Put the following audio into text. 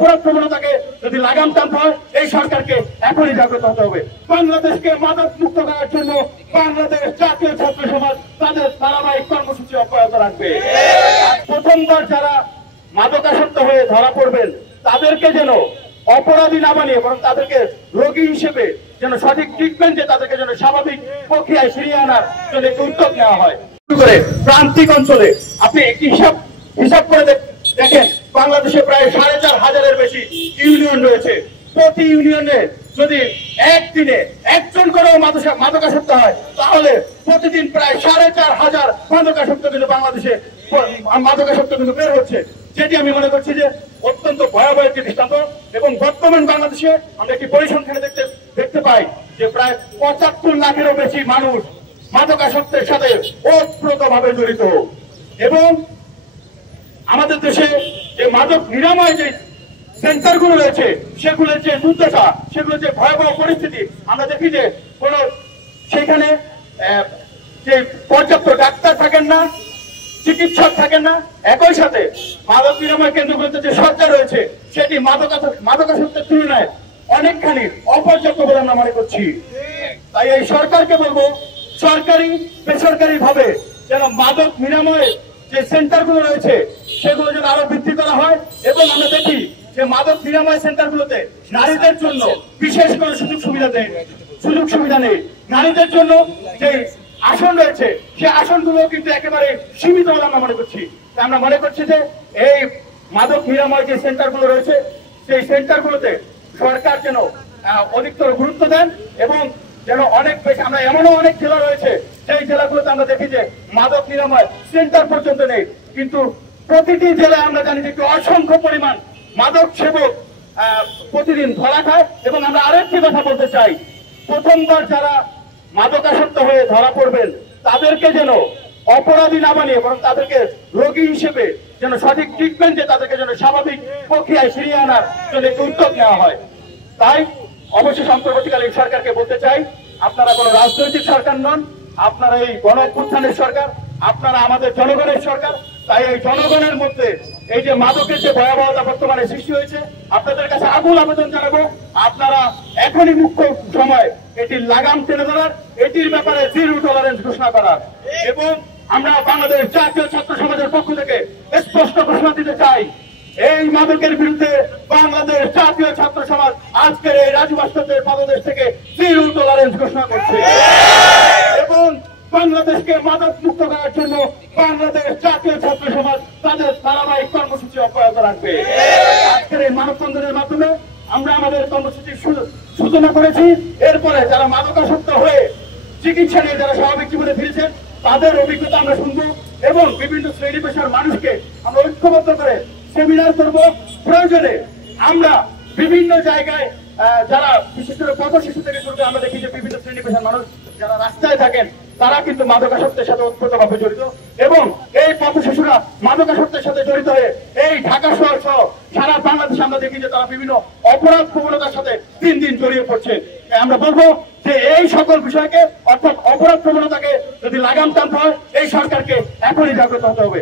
অপরাধ প্রবণতাকে যদি লাগাম টানতে হয় এই সরকারকে এখনই জাগ্রত হতে হবে। বাংলাদেশকে মাদক মুক্ত করার জন্য বাংলাদেশ জাতীয় ছাত্র সমাজ তাদের ধারাবাহিক কর্মসূচি অব্যাহত রাখবে। প্রথমবার যারা মাদকাসক্ত হয়ে ধরা পড়বেন তাদেরকে যেন অপরাধী না বানিয়ে বরং তাদেরকে রোগী হিসেবে যেন সঠিক ট্রিটমেন্ট দিয়ে তাদেরকে যেন স্বাভাবিক প্রক্রিয়ায় ফিরিয়ে আনার জন্য একটি উদ্যোগ নেওয়া হয়। প্রান্তিক অঞ্চলে আপনি একটি হিসাব করে দেখেন, বাংলাদেশে প্রায় ৪,৫০০-এর বেশি ইউনিয়ন রয়েছে। প্রতি ইউনিয়নে যদি একদিনে একজন করেও মাদকাসক্ত হয় তাহলে প্রতিদিন প্রায় ৪,৫০০ মাদকাসক্ত কিন্তু বাংলাদেশে মাদকাসক্ত কিন্তু বের হচ্ছে, যেটি আমি মনে করছি যে অত্যন্ত ভয়াবহ একটি দৃষ্টান্ত। এবং বর্তমান বাংলাদেশে আমরা একটি পরিসংখ্যানে দেখতে পাই যে প্রায় ৭৫ লাখেরও বেশি মানুষ মাদকাসক্তের সাথে ওতপ্রোতভাবে জড়িত। এবং আমাদের দেশে যে মাদক নিরাময় যে সেন্টারগুলো রয়েছে সেগুলোর যে দুর্দশা, সেগুলোর যে ভয়াবহ পরিস্থিতি, আমরা দেখি যে কোন সেখানে যে পর্যাপ্ত ডাক্তার থাকেন না, চিকিৎসক থাকেন না, একই সাথে মাদক নিরাময় কেন্দ্রগুলোতে যে শয্যা রয়েছে সেটি মাদকাসক্তের তুলনায় অনেকখানি অপর্যাপ্ত বলে আমরা মনে করছি। তাই এই সরকারকে বলবো, সরকারি বেসরকারি ভাবে যেন মাদক নিরাময় যে সেন্টারগুলো রয়েছে সেগুলো যেন আরো বৃদ্ধি করা হয়। এবং আমরা দেখি যে মাদক নিরাময় সেন্টারগুলোতে নারীদের জন্য বিশেষ করে সুযোগ সুবিধা নেই। নারীদের জন্য যে আসন রয়েছে সেই আসনগুলো কিন্তু একেবারে সীমিত বলে আমরা মনে করছি। আমরা মনে করছি যে এই মাদক নিরাময় যে সেন্টারগুলো রয়েছে সেই সেন্টারগুলোতে সরকার যেন অধিকতর গুরুত্ব দেন এবং যেন অনেক বেশি, আমরা এমনও অনেক জেলা রয়েছে সেই জেলাগুলোতে আমরা দেখি যে মাদক নিরাময় সেন্টার পর্যন্ত নেই, কিন্তু প্রতিটি জেলায় আমরা জানি যে অসংখ্য পরিমাণ মাদক সেবক প্রতিদিন ধরা খায়। এবং আমরা আরেকটি কথা বলতে চাই, প্রথমবার যারা মাদকাসক্ত হয়ে ধরা পড়বেন তাদেরকে যেন অপরাধী না বানিয়ে বরং তাদেরকে রোগী হিসেবে যেন সঠিক ট্রিটমেন্ট দিয়ে তাদেরকে যেন স্বাভাবিক প্রক্রিয়ায় ফিরিয়ে আনার জন্য একটি উদ্যোগ নেওয়া হয়। তাই অবশ্যই অন্তর্বর্তীকালীন সরকারকে বলতে চাই, আপনারা কোনো রাজনৈতিক সরকার নন, আপনারা এই গণ অভ্যুত্থানের সরকার, আপনারা আমাদের জনগণের সরকার। তাই এই জনগণের মধ্যে এই যে মাদকের যে ভয়াবহতা বর্তমানে সৃষ্টি হয়েছে, আপনাদের কাছে আকুল আবেদন জানাবো, আপনারা এখনই মুখ্য সময় এটির লাগাম টেনে ধরার, এটির ব্যাপারে জিরো টলারেন্স ঘোষণা করার। এবং আমরা বাংলাদেশ জাতীয় ছাত্র সমাজের পক্ষ থেকে স্পষ্ট ঘোষণা দিতে চাই, এই মাদকের বিরুদ্ধে বাংলাদেশ জাতীয় ছাত্র সমাজ আজকের এই রাজু ভাস্কর্যের পাদদেশ থেকে জিরো টলারেন্স ঘোষণা করছে। এবং বাংলাদেশকে মাদক মুক্ত করার জন্য বাংলাদেশ জাতীয় ছাত্র সমাজ তাদের ধারাবাহিক কর্মসূচি অব্যাহত রাখবে। আজকের এই মানববন্ধনের মাধ্যমে আমরা আমাদের কর্মসূচির সূচনা করেছি। এরপরে যারা মাদকাসক্ত হয়ে চিকিৎসা নিয়ে যারা স্বাভাবিক জীবনে ফিরেছেন তাদের অভিজ্ঞতা আমরা শুনবো এবং বিভিন্ন শ্রেণী পেশার মানুষকে আমরা ঐক্যবদ্ধ করে সেমিনার করব। প্রয়োজনে আমরা বিভিন্ন জায়গায় যারা বিশেষ করে পথ শিশু থেকে শুরু করে আমরা দেখি যে বিভিন্ন শ্রেণী পেশার মানুষ যারা রাস্তায় থাকেন তারা কিন্তু মাদকাসক্তের সাথে ওতপ্রোতভাবে জড়িত। এবং এই পথ শিশুরা মাদকাসক্তের সাথে জড়িত হয়ে এই ঢাকা শহর সহ সারা বাংলাদেশে আমরা দেখি যে তারা বিভিন্ন অপরাধ প্রবণতার সাথে দিন দিন জড়িয়ে পড়ছে। আমরা বলবো যে এই সকল বিষয়কে অর্থাৎ অপরাধ প্রবণতাকে যদি লাগাম টানতে হয় এই সরকারকে এখনই জাগ্রত হতে হবে।